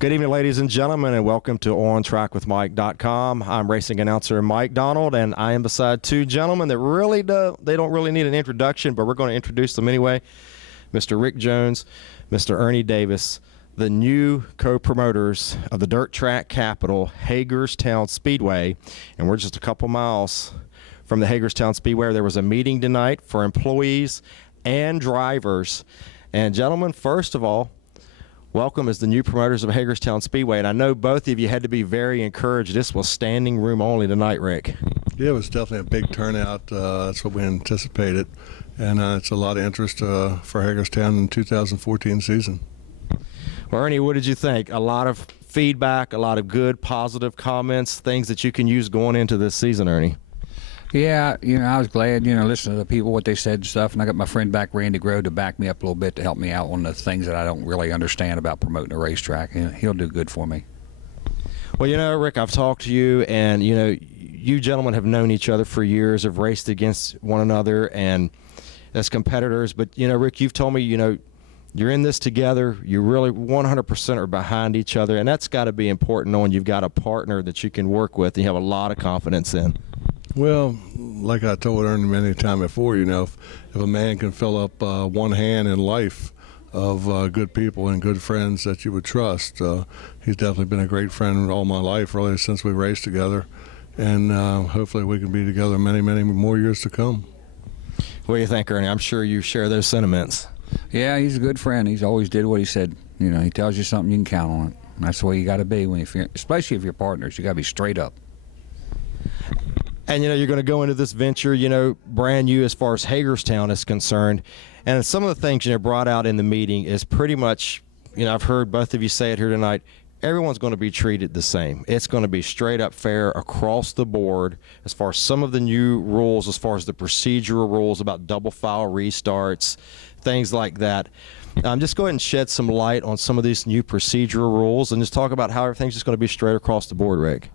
Good evening, ladies and gentlemen, and welcome to OnTrackWithMike.com. I'm racing announcer Mike Donald, and I am beside two gentlemen that they don't really need an introduction, but we're going to introduce them anyway. Mr. Rick Jones, Mr. Ernie Davis, the new co-promoters of the dirt track capital, Hagerstown Speedway, and we're just a couple miles from the Hagerstown Speedway. There was a meeting tonight for employees and drivers. And gentlemen, first of all, welcome as the new promoters of Hagerstown Speedway. And I know both of you had to be very encouraged. This was standing room only tonight, Rick. Yeah, it was definitely a big turnout. That's what we anticipated. And it's a lot of interest for Hagerstown in the 2014 season. Well, Ernie, what did you think? A lot of feedback, a lot of good, positive comments, things that you can use going into this season, Ernie. Yeah, I was glad, listening to the people, what they said and stuff, and I got my friend back, Randy Grove, to back me up a little bit to help me out on the things that I don't really understand about promoting a racetrack. He'll do good for me. Well, Rick, I've talked to you, and, you gentlemen have known each other for years, have raced against one another and as competitors. But, Rick, you've told me, you're in this together. You really 100% are behind each other, and that's got to be important knowing you've got a partner that you can work with and you have a lot of confidence in. Well, like I told Ernie many times before, if a man can fill up one hand in life of good people and good friends that you would trust, he's definitely been a great friend all my life, really, since we raced together. And hopefully we can be together many, many more years to come. What do you think, Ernie? I'm sure you share those sentiments. Yeah, he's a good friend. He's always did what he said. He tells you something, you can count on it. And that's the way you got to be, especially if you're partners. You got to be straight up. And, you're going to go into this venture, brand new as far as Hagerstown is concerned. And some of the things, brought out in the meeting is pretty much, I've heard both of you say it here tonight, everyone's going to be treated the same. It's going to be straight up fair across the board as far as some of the new rules, as far as the procedural rules about double file restarts, things like that. Just go ahead and shed some light on some of these new procedural rules and just talk about how everything's just going to be straight across the board, Rick.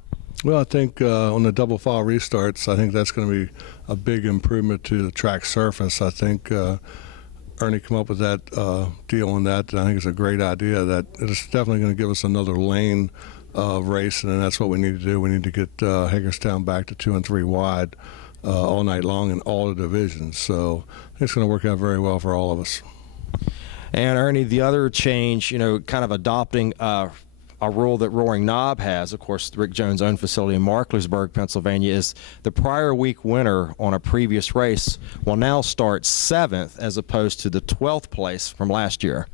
Well, I think on the double file restarts, I think that's going to be a big improvement to the track surface. I think Ernie came up with that deal on that. I think it's a great idea. That it's definitely going to give us another lane of racing, and that's what we need to do. We need to get Hagerstown back to 2 and 3 wide all night long in all the divisions. So I think it's going to work out very well for all of us. And Ernie, the other change, kind of adopting a rule that Roaring Knob has, of course, Rick Jones' own facility in Markleysburg, Pennsylvania, is the prior week winner on a previous race will now start 7th as opposed to the 12th place from last year.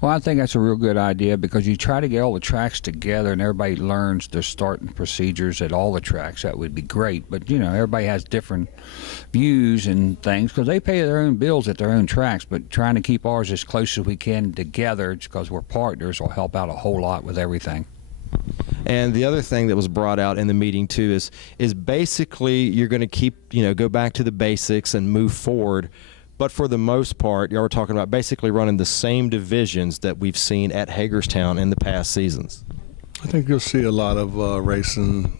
Well, I think that's a real good idea because you try to get all the tracks together and everybody learns their starting procedures at all the tracks. That would be great. But, everybody has different views and things because they pay their own bills at their own tracks. But trying to keep ours as close as we can together because we're partners will help out a whole lot with everything. And the other thing that was brought out in the meeting, too, is basically you're going to keep, go back to the basics and move forward. But for the most part, y'all were talking about basically running the same divisions that we've seen at Hagerstown in the past seasons. I think you'll see a lot of racing,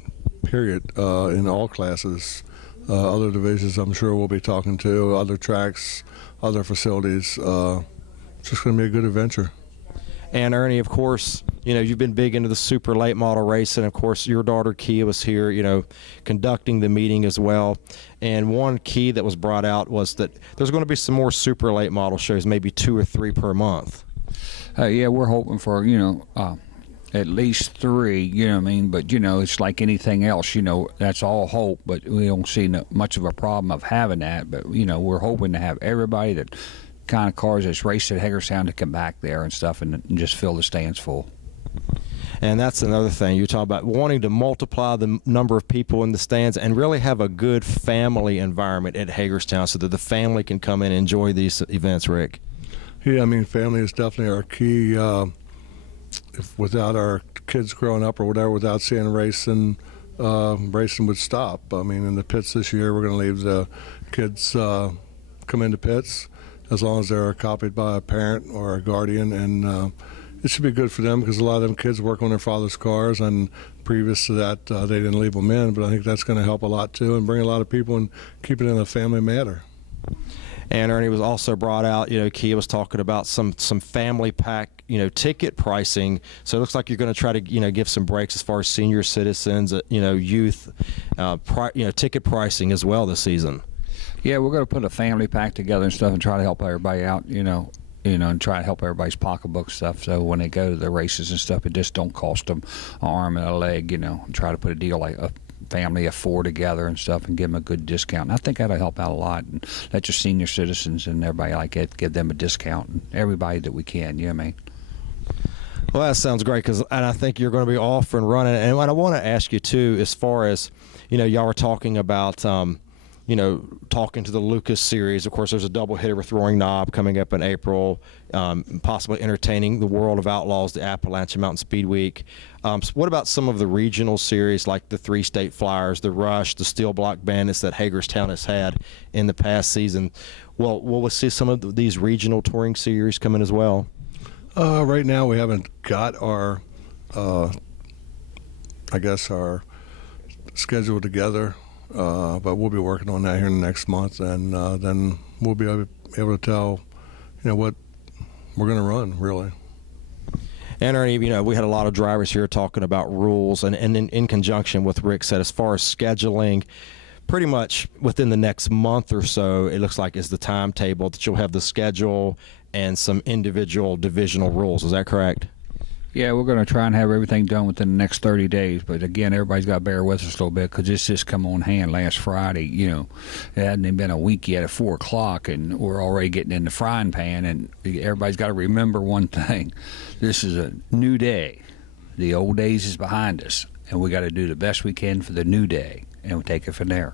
period, in all classes. Other divisions, I'm sure we'll be talking to, other tracks, other facilities. It's just going to be a good adventure. And Ernie, of course, you've been big into the super late model racing. Of course, your daughter Kia was here, conducting the meeting as well. And one key that was brought out was that there's going to be some more super late model shows, maybe 2 or 3 per month. Yeah, we're hoping for, at least 3, you know what I mean? But, it's like anything else, that's all hope, but we don't see much of a problem of having that. But, we're hoping to have everybody that kind of cars that's raced at Hagerstown to come back there and stuff and just fill the stands full. And that's another thing. You're talking about wanting to multiply the number of people in the stands and really have a good family environment at Hagerstown so that the family can come in and enjoy these events, Rick. Yeah, family is definitely our key. If without our kids growing up or whatever, without seeing racing, racing would stop. In the pits this year, we're going to leave the kids come into pits as long as they're copied by a parent or a guardian, and it should be good for them because a lot of them kids work on their father's cars, and previous to that they didn't leave them in, but I think that's going to help a lot too and bring a lot of people and keep it in a family manner. And Ernie was also brought out, Kia was talking about some family pack, ticket pricing. So it looks like you're going to try to, give some breaks as far as senior citizens, youth, ticket pricing as well this season. Yeah, we're going to put a family pack together and stuff and try to help everybody out, and try to help everybody's pocketbook stuff. So when they go to the races and stuff, it just don't cost them an arm and a leg, and try to put a deal like a family of 4 together and stuff and give them a good discount. And I think that'll help out a lot, and let your senior citizens and everybody like it, give them a discount, and everybody that we can, you know what I mean? Well, that sounds great, and I think you're going to be off and running. And what I want to ask you, too, as far as, y'all were talking about, talking to the Lucas Series. Of course, there's a doubleheader with Roaring Knob coming up in April, possibly entertaining the World of Outlaws, the Appalachian Mountain Speed Week. So what about some of the regional series like the 3 State Flyers, the Rush, the Steel Block Bandits that Hagerstown has had in the past season? Well, we'll see some of these regional touring series coming as well. Right now, we haven't got our schedule together. But we'll be working on that here in the next month, and then we'll be able to tell, what we're going to run, really. And Ernie, we had a lot of drivers here talking about rules, and in conjunction with Rick said, as far as scheduling, pretty much within the next month or so, it looks like is the timetable that you'll have the schedule and some individual divisional rules. Is that correct? Yeah, we're going to try and have everything done within the next 30 days. But again, everybody's got to bear with us a little bit because this just come on hand last Friday. It hadn't even been a week yet at 4 o'clock, and we're already getting in the frying pan. And everybody's got to remember one thing. This is a new day. The old days is behind us, and we got to do the best we can for the new day, and we'll take it from there.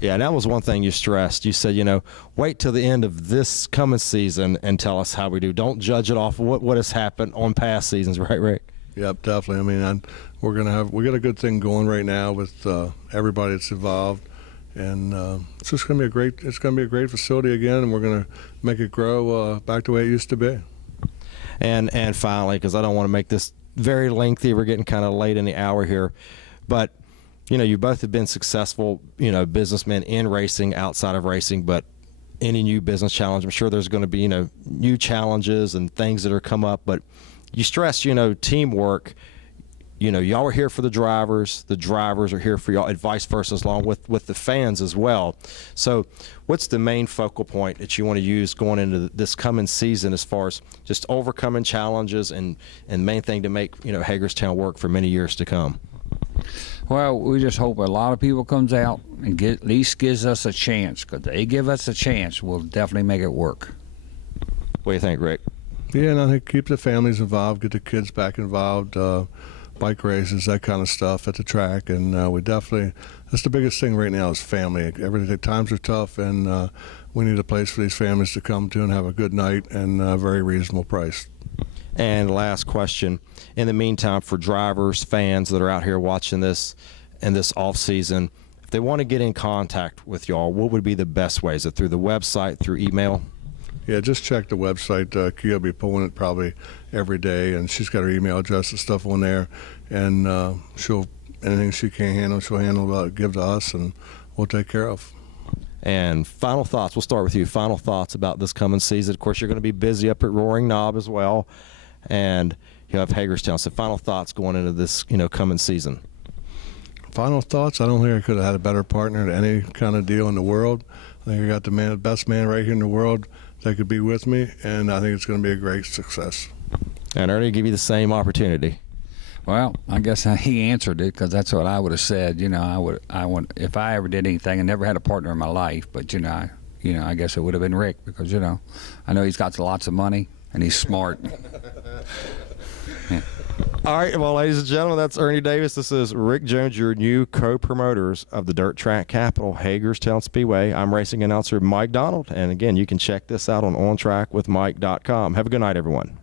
Yeah, and that was one thing you stressed. You said, wait till the end of this coming season and tell us how we do. Don't judge it off of what has happened on past seasons, right, Rick? Yep, definitely. I mean, we got a good thing going right now with everybody that's involved, and it's just going to be a great facility again, and we're going to make it grow back the way it used to be. And finally, because I don't want to make this very lengthy, we're getting kind of late in the hour here, but you both have been successful, businessmen in racing, outside of racing, but any new business challenge, I'm sure there's going to be, new challenges and things that are come up, but you stress, teamwork. Y'all are here for the drivers are here for y'all, and vice versa, along with the fans as well. So what's the main focal point that you want to use going into this coming season as far as just overcoming challenges and main thing to make, Hagerstown work for many years to come? Well, we just hope a lot of people comes out and at least gives us a chance, because they give us a chance, we'll definitely make it work. What do you think, Rick? Yeah, and I think keep the families involved, get the kids back involved, bike races, that kind of stuff at the track, and that's the biggest thing right now is family. Times are tough, and we need a place for these families to come to and have a good night and a very reasonable price. And last question, in the meantime, for drivers, fans that are out here watching this in this off season, if they want to get in contact with y'all, what would be the best way? Is it through the website, through email? Yeah, just check the website. Kia will be pulling it probably every day, and she's got her email address and stuff on there, and anything she can't handle, she'll give to us, and we'll take care of. And final thoughts, we'll start with you. Final thoughts about this coming season. Of course, you're going to be busy up at Roaring Knob as well, and you have Hagerstown. So final thoughts going into this, coming season. Final thoughts, I don't think I could have had a better partner to any kind of deal in the world. I think I got the best man right here in the world that could be with me, and I think it's going to be a great success. And Ernie, give you the same opportunity. Well, I guess he answered it, because that's what I would have said. I would if I ever did anything. I never had a partner in my life, but I guess it would have been Rick, because I know he's got lots of money and he's smart. Yeah. All right, well, ladies and gentlemen, that's Ernie Davis. This is Rick Jones, your new co-promoters of the Dirt Track Capital, Hagerstown Speedway. I'm racing announcer Mike Donald, and again, you can check this out on OnTrackWithMike.com. Have a good night, everyone.